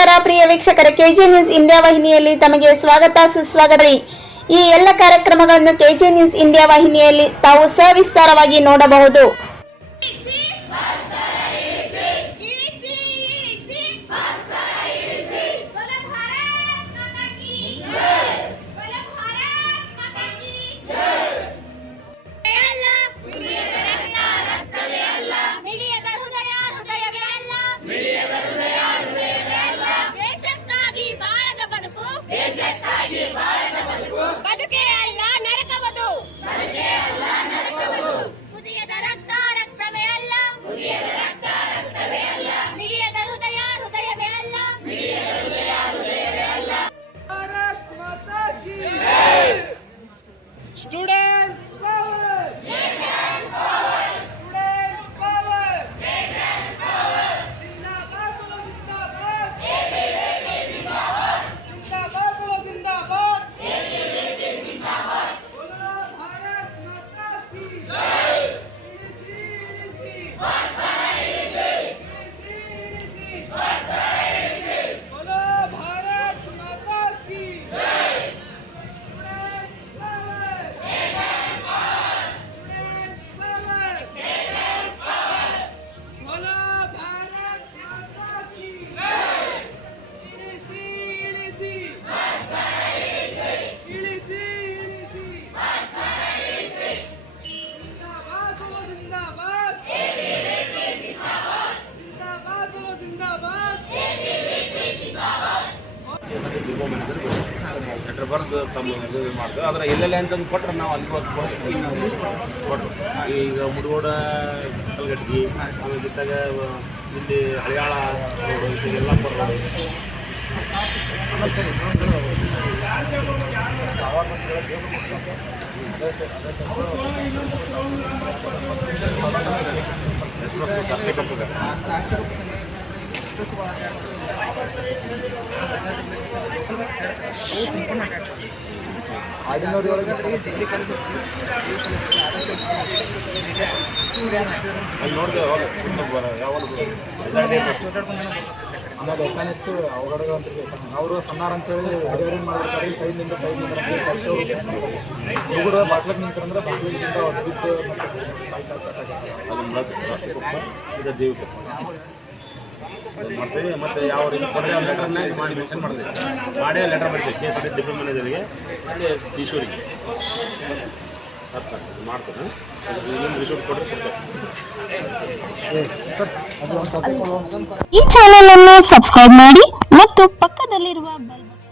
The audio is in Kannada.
ನಮಸ್ಕಾರ ಪ್ರಿಯ ವೀಕ್ಷಕರೇ, ಕೆಜೆ ನ್ಯೂಸ್ ಇಂಡಿಯಾ ವಾಹಿನಿಯಲ್ಲಿ ತಮಗೆ ಸ್ವಾಗತ ಸುಸ್ವಾಗತ. ಈ ಎಲ್ಲ ಕಾರ್ಯಕ್ರಮಗಳನ್ನು ಕೆಜೆ ನ್ಯೂಸ್ ಇಂಡಿಯಾ ವಾಹಿನಿಯಲ್ಲಿ ತಾವು ಸವಿಸ್ತಾರವಾಗಿ ನೋಡಬಹುದು. ಬದುಕೇ ಅಲ್ಲ ನರಕವದು, ಕುದಿಯದ ರಕ್ತ ರಕ್ತವೇ ಅಲ್ಲ, ಮಿಡಿಯದ ಹೃದಯ ಹೃದಯವೇ ಅಲ್ಲ. भारत माता की जय। Students power, Nations power, students power, Nations power. जिंदाबाद बोलो जिंदाबाद, एबीवीपी जिंदाबाद, जिंदाबाद बोलो जिंदाबाद, एबीवीपी जिंदाबाद। बोलो भारत माता की जय। इडीसी बोलो भारत माता की जय। ಲೆಟರ್ ಬರೆದು ತಮ್ಮ ಇದು ಮಾಡಿದ್ರು. ಆದರೆ ಎಲ್ಲೆಲ್ಲ ಅಂತಂದು ಕೊಟ್ಟರೆ ನಾವು ಅಲ್ಲಿ ಕೊಟ್ಟರು. ಈಗ ಮುಡಗೋಡ ಕಲ್ಗಟ್ಟಿ ಜೊತೆಗೆ ಇಲ್ಲಿ ಹಳಿಯಾಳ ರೋಡು, ಇಲ್ಲಿ ಯಲ್ಲಾಪುರ ರೋಡು, ಎಕ್ಸ್ಪ್ರೆಸ್ ಅಷ್ಟೇ ಕೊಟ್ಟಿದ್ದಾರೆ. ಅಲ್ಲಿ ನೋಡಿದೆ ಆಮೇಲೆ ಹೆಚ್ಚು ಅವಘಡಗಳು ಅಂತ ಅವರು ಸಣ್ಣಾರ ಅಂತೇಳಿ ಡೆಲಿವರಿ ಮಾಡಿರ್ತಾರೆ. ಸೈಡ್ನಿಂದ ಹುಡುಗರು ಬಾಟ್ಲಕ್ಕೆ ನಿಂತಂದ್ರೆ ಬಾಟ್ಲಿಂದ ಹೊಡೆದಿದ್ದು ಇದು ಜೀವಕ್ಕೆ ಮಾಡ್ತೀವಿ. ಮತ್ತು ಯಾವ ರೀತಿ ಕೊನೆಯ ಲೆಟರ್ನ ಮಾಡಿ ಮೆನ್ಷನ್ ಮಾಡ್ತೀವಿ, ಮಾಡೇ ಲೆಟರ್ ಬರ್ತೀವಿ ಕೇಸ್ ಅಡಿ ಡಿಪ್ಲೊಮಾ ಮ್ಯಾನೇಜರಿಗೆ, ಅಲ್ಲಿ ಈಶ್ವರಿಗೆ ಮಾಡ್ತಾರೆ. ಇನ್ನೊಂದು ರಿಸೋರ್ಟ್ ಕೊಟ್ಟರೆ ಈ ಚಾನೆಲ್ ಅನ್ನು ಸಬ್ಸ್ಕ್ರೈಬ್ ಮಾಡಿ ಮತ್ತು ಪಕ್ಕದಲ್ಲಿರುವ ಬೆಲ್ ಬಟನ್